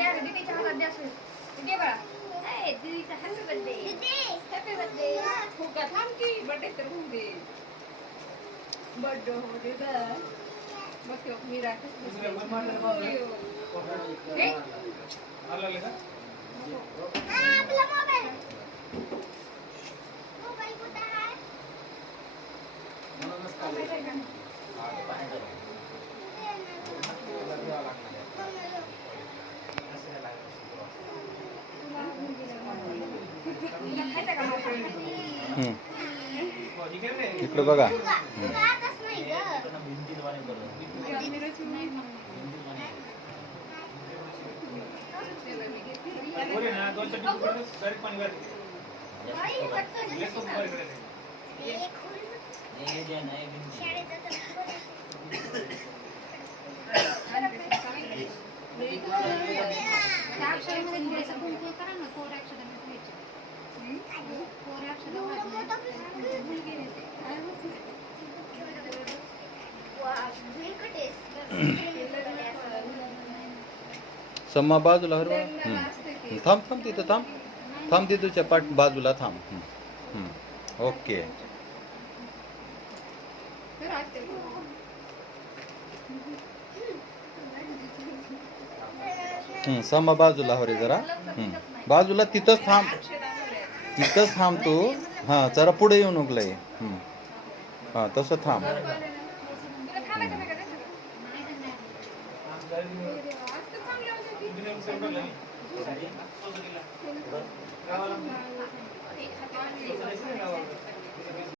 द्या दीदीच्या हातात द्या सर दे बाळा ए दीदीचा हॅपी बर्थडे हॅपी बर्थडे फुगा थांब की बर्थडे तर होऊ दे बर्थडे हो दे ग मग तो मी राखस हे आला का आपला मोबाईल मोबाईल कुठे आहे इकडे बघा सम्मा बाजूला हरवा थांब थांब तिथं थांब थांब तिथूच्या पाठ बाजूला थांब ओके सम्मा बाजूला हो रे जरा बाजूला तिथंच थांब तू हा जरा पुढे येऊ नको लय हा तसं थांब